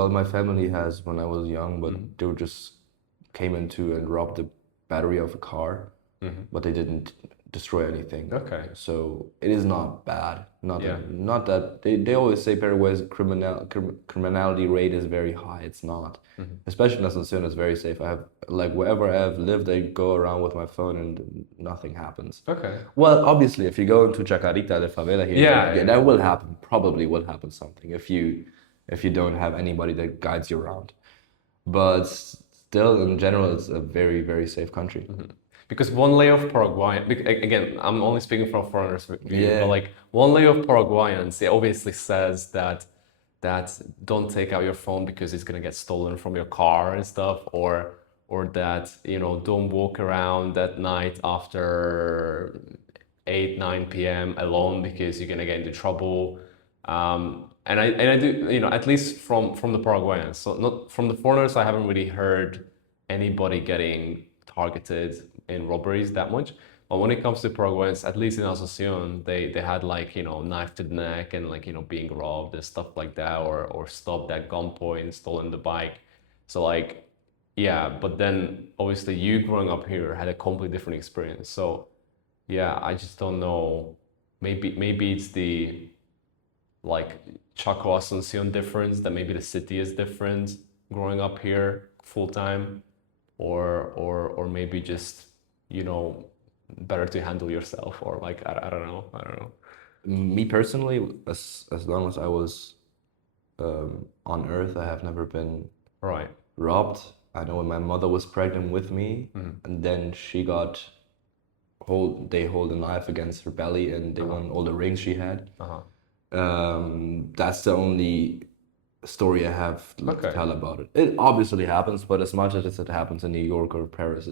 well, my family has when I was young, but they were just came into and robbed the battery of a car, but they didn't destroy anything. Okay. So it is not bad. Not Yeah. not that they always say Paraguay's criminality rate is very high. It's not. Especially in Asunción, it's very safe. I have like wherever I have lived, I go around with my phone and nothing happens. Okay. Well, obviously, if you go into Chacarita, the favela here, Yeah. that will happen. Probably will happen something if you don't have anybody that guides you around. But still, in general, it's a very, very safe country. Because one layer of Paraguayan, again, I'm only speaking from foreigners' view, Yeah. but like one layer of Paraguayans, it obviously says that don't take out your phone because it's gonna get stolen from your car and stuff, or that don't walk around at night after 8 9 p.m. alone because you're gonna get into trouble. And I do at least from the Paraguayans, so not from the foreigners, I haven't really heard anybody getting targeted in robberies that much. But when it comes to Paraguayans, at least in Asunción, they had like knife to the neck and like being robbed and stuff like that, or stopped at gunpoint, stolen the bike. So like yeah, but then obviously you growing up here had a completely different experience. So yeah, I just don't know. Maybe it's the like Chaco Asunción difference, that maybe the city is different growing up here full time, or maybe just better to handle yourself, or like I don't know. Me personally, as long as I was on Earth, I have never been Right. robbed. I know when my mother was pregnant with me, and then she got they hold a knife against her belly, and they won all the rings she had. That's the only story I have to Okay. tell about it. It obviously happens, but as much as it happens in New York or Paris,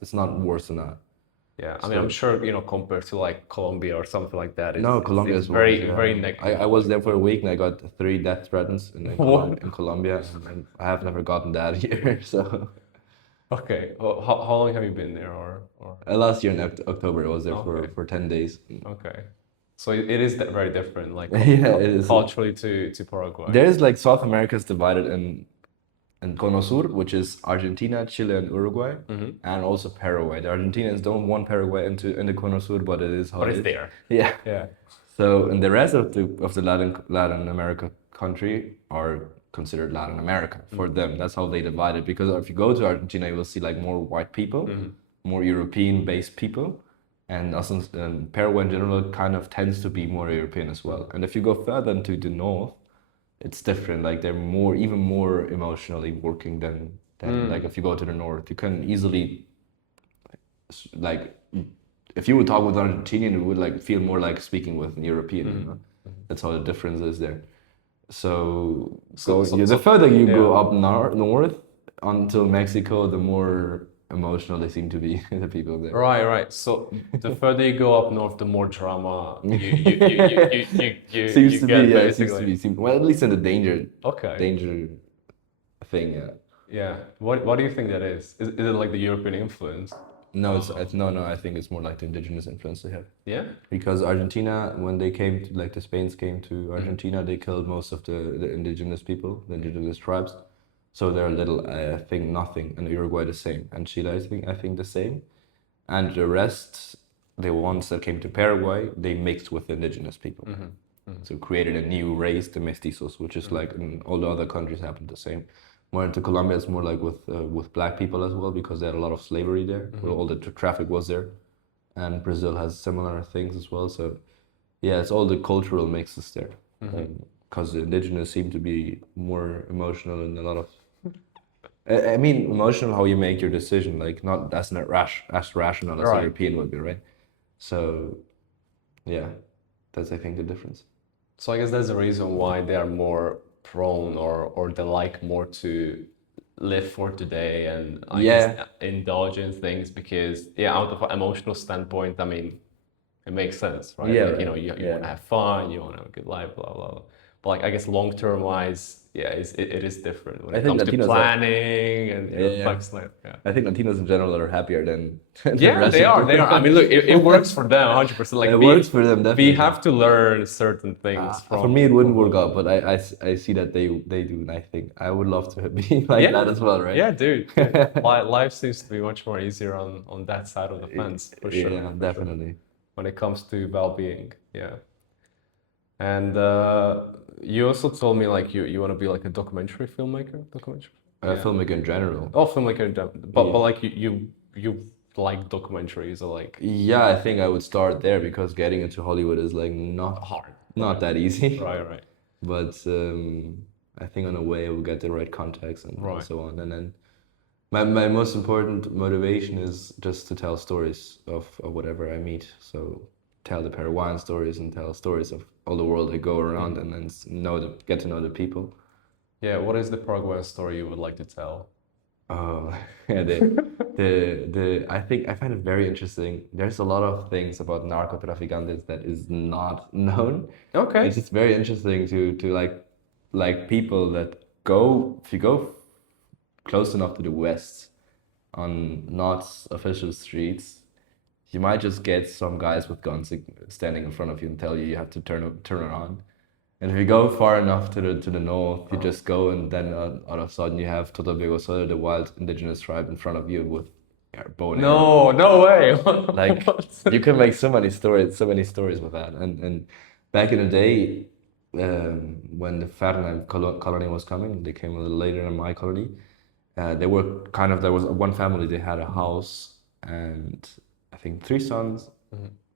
it's not worse than that. Yeah, I mean, I'm sure compared to like Colombia or something like that, No, Colombia it's is very worse. Yeah. very negative. I was there for a week and I got 3 death threats in Colombia, and I have never gotten that here. So Okay, well, how long have you been there, or last year in October, I was there Okay. for 10 days. okay, so it is very different, like Yeah, it is. culturally to Paraguay. There's like South America is divided in Cono Sur, which is Argentina, Chile, and Uruguay, and also Paraguay. The Argentinians don't want Paraguay into Cono Sur, but it is how But it it's is. there. Yeah. Yeah. So, and the rest of the Latin America country are considered Latin America for them. That's how they divide it. Because if you go to Argentina, you will see like more white people, more European-based people, and Paraguay in general kind of tends to be more European as well. And if you go further into the north, it's different. Like they're even more emotionally working than like if you go to the north, you can easily like if you would talk with an Argentinian, you would like feel more like speaking with an European. That's how the difference is there. So the further you go up north until Mexico, the more emotional they seem to be, the people there. Right. So the further you go up north, the more drama you Seems to get, be, yeah, basically. well, at least in the danger Okay. thing, yeah. Yeah. What do you think that is? Is it like the European influence? No, no. I think it's more like the indigenous influence they have. Yeah. Because Argentina, when they came to, like the Spains came to Argentina, they killed most of the indigenous people, the indigenous tribes. So they're a little, I think, nothing. And Uruguay the same, and Chile, I think the same. And the rest, the ones that came to Paraguay, they mixed with the indigenous people. So created a new race, the mestizos, which is like in all the other countries happened the same. More into Colombia, it's more like with black people as well, because they had a lot of slavery there, where all the traffic was there. And Brazil has similar things as well. So yeah, it's all the cultural mixes there. Because the indigenous seem to be more emotional and a lot of I mean, emotional how you make your decision, like not as rational as a European would be, right? So, yeah, that's I think the difference. So I guess that's the reason why they are more prone, or they like more to live for today and I guess indulge in things, because out of an emotional standpoint, I mean, it makes sense, right? Yeah, like, you want to have fun, you want to have a good life, blah blah blah. like I guess long term wise, yeah, it is different when I it think comes to Latinos are, planning and yeah, yeah. things like yeah. I think Latinos in general are happier than the Yeah, rest they of are. the They are. I mean, look, it works for them 100%. Like It works for them, we definitely. have to learn certain things For from. me, it wouldn't work out, but I see that they do, and I think I would love to be like Yeah, that as well, right? yeah, dude. Life seems to be much more easier on that side of the fence, for sure. Yeah, for sure. definitely. When it comes to well-being, yeah. And you also told me like you want to be like a documentary filmmaker, documentary. Yeah. Filmmaker in general. Oh, filmmaker, but Yeah. like you like documentaries or like Yeah, I think I would start there because getting into Hollywood is like not hard, not that easy. right, But I think on a way I will get the right contacts and Right. so on. And then my most important motivation is just to tell stories of whatever I meet. So tell the Paraguayan stories and tell stories of all the world I go around and then get to know the people. Yeah, what is the Paraguayan story you would like to tell? Oh, yeah, I think I find it very interesting. There's a lot of things about narcotraficantes that is not known. Okay. It's just very interesting to like people that go, if you go close enough to the west on not official streets, you might just get some guys with guns standing in front of you and tell you have to turn around. And if you go far enough to the north, you just go and then all of a sudden you have Totobegoso, the wild indigenous tribe, in front of you with bow and arrow. No way. Like you can make so many stories with that. And back in the day, when the Ferdinand colony was coming, they came a little later than my colony. They were there was one family, they had a house and I think three sons,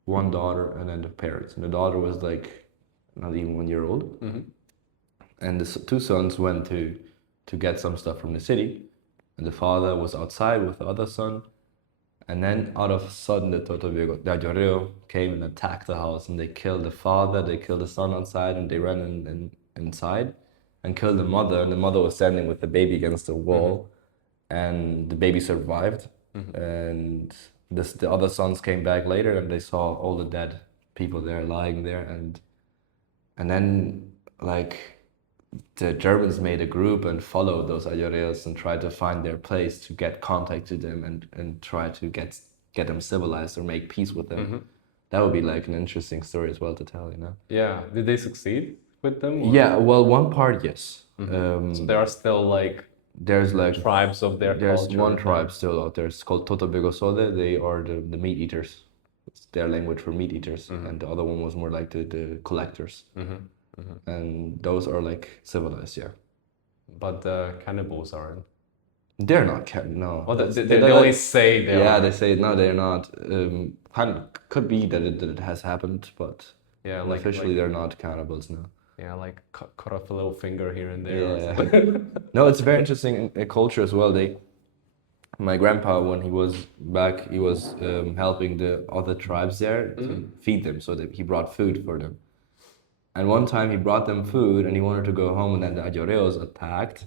one daughter, and then the parents. And the daughter was like not even 1 year old. And the two sons went to get some stuff from the city, and the father was outside with the other son. And then out of a sudden, the Aylloreo came and attacked the house, and they killed the father, they killed the son outside, and they ran inside and killed the mother. And the mother was standing with the baby against the wall, and the baby survived. And the other sons came back later, and they saw all the dead people there lying there, and then like the Germans made a group and followed those Ayoreos and tried to find their place to get contact to them and try to get them civilized or make peace with them. That would be like an interesting story as well to tell, you know? Yeah. Did they succeed with them? Yeah, well, one part, yes. So there are still like There's like tribes of their there's culture. one tribe still out there. It's called Totobegosode. They are the meat eaters. It's their language for meat eaters. And the other one was more like the collectors. And those are like civilized, yeah. But the cannibals aren't. They're not no. Well, That's- they always say they Yeah, are. they say no, they're not. Could be that it has happened, but Yeah, officially they're not cannibals, no. yeah, like cut off a little finger here and there. or Yeah. something. No, it's very interesting culture as well. My grandpa, when he was back, he was helping the other tribes there to feed them, so that he brought food for them. And one time he brought them food and he wanted to go home, and then the Ayoreos attacked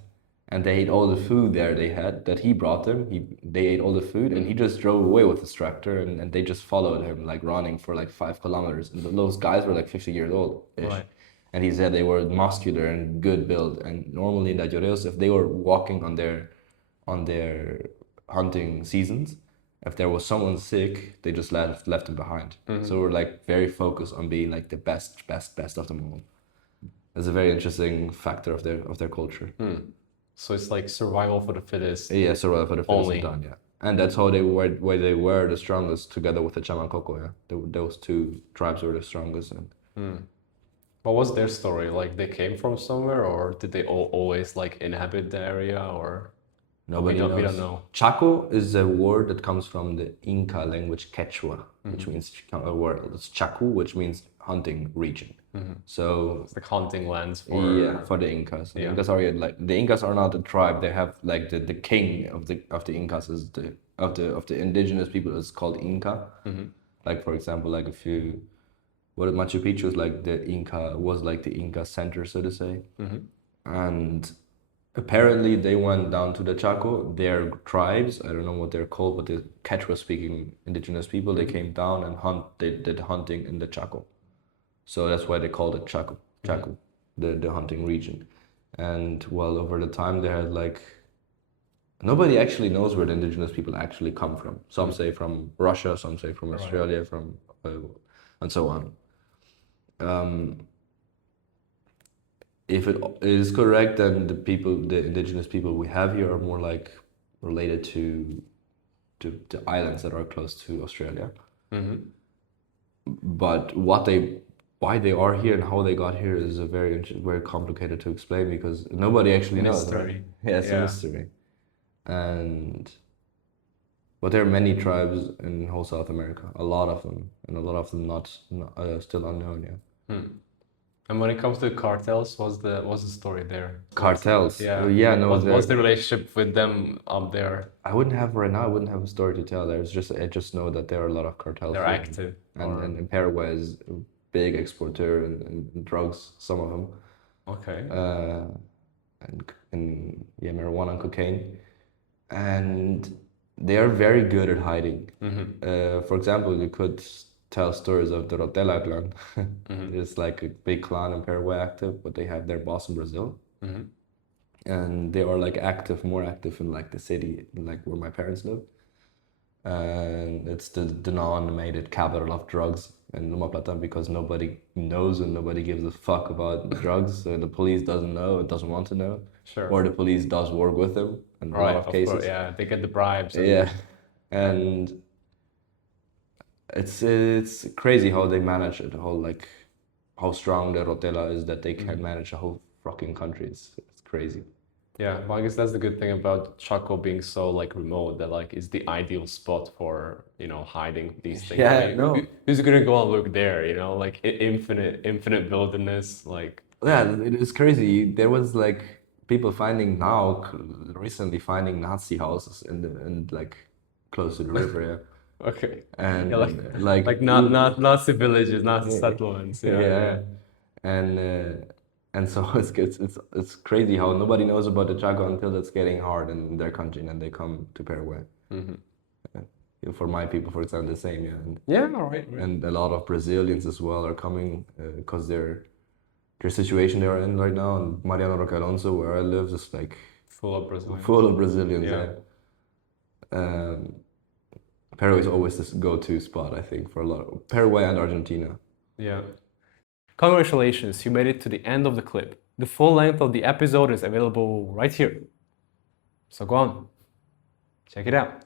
and they ate all the food there they had that he brought them. They ate all the food and he just drove away with his tractor, and they just followed him like running for like 5 kilometers. And those guys were like 50 years old. Right. And he said they were muscular and good build. And normally the Ayoreos, if they were walking on their hunting seasons, if there was someone sick, they just left him behind. So we're like very focused on being like the best of them all. It's a very interesting factor of their culture. So it's like survival for the fittest. Yeah, survival for the fittest Only. is done, yeah. And that's how they were the strongest together with the Chamacoco, yeah. Those two tribes were the strongest. And What was their story? Like they came from somewhere, or did they always like inhabit the area, or nobody we don't knows. know. Chaco is a word that comes from the Inca language Quechua, which means a word. It's Chaco, which means hunting region. So It's like hunting lands for. yeah, for the Incas. The Incas are like the Incas are not a tribe. They have like the king of the Incas is of the indigenous people is called Inca. Like for example, like if you what Machu Picchu is like the Inca center, so to say. And apparently they went down to the Chaco. Their tribes, I don't know what they're called, but the Quechua speaking indigenous people, they came down and they did hunting in the Chaco. So that's why they called it Chaco. the hunting region. And well, over the time they had like nobody actually knows where the indigenous people actually come from. Some say from Russia, some say from Australia, from and so on. If it is correct, then the indigenous people we have here are more like related to the islands that are close to Australia. But why they are here and how they got here is a very complicated to explain because nobody actually knows. Mystery. Right? Yeah, it's a mystery. But there are many tribes in whole South America, a lot of them, and a lot of them not still unknown. Yeah. And when it comes to cartels, what's the story there? Cartels. Yeah. No. What's the relationship with them up there? I wouldn't have right now. I wouldn't have a story to tell. I just know that there are a lot of cartels. They're active. And Paraguay is a big exporter in drugs. Some of them. Okay. And marijuana and cocaine, and they are very good at hiding. For example, you could tell stories of the Rotella clan. It's like a big clan in Paraguay active, but they have their boss in Brazil. And they are like more active in like the city, like where my parents live. And it's the non-made capital of drugs in Loma Plata because nobody knows and nobody gives a fuck about drugs. So the police doesn't know, it doesn't want to know. Sure. Or the police does work with them in a lot of cases. Course, yeah, they get the bribes. And it's crazy how they manage it. How strong the Rotella is that they can manage a whole fucking country. It's crazy. Yeah, well, I guess that's the good thing about Chaco being so like remote that like is the ideal spot for hiding these things. Yeah, I mean, no. Who's gonna go and look there? Like infinite wilderness. Like yeah, it is crazy. There was like people recently finding Nazi houses in like close to the river. Yeah. Okay. And yeah, like not Nazi villages, Nazi settlements. Yeah. And so it's crazy how nobody knows about the Chaco until it's getting hard in their country and they come to Paraguay. For my people, for example, the same. Yeah. All right. And a lot of Brazilians as well are coming because their situation they are in right now. And Mariano Roque Alonso, where I live, is like full of Brazilians. Full of Brazilians. Yeah. Paraguay is always this go-to spot, I think, for a lot of Paraguay and Argentina. Yeah. Congratulations, you made it to the end of the clip. The full length of the episode is available right here. So go on, check it out.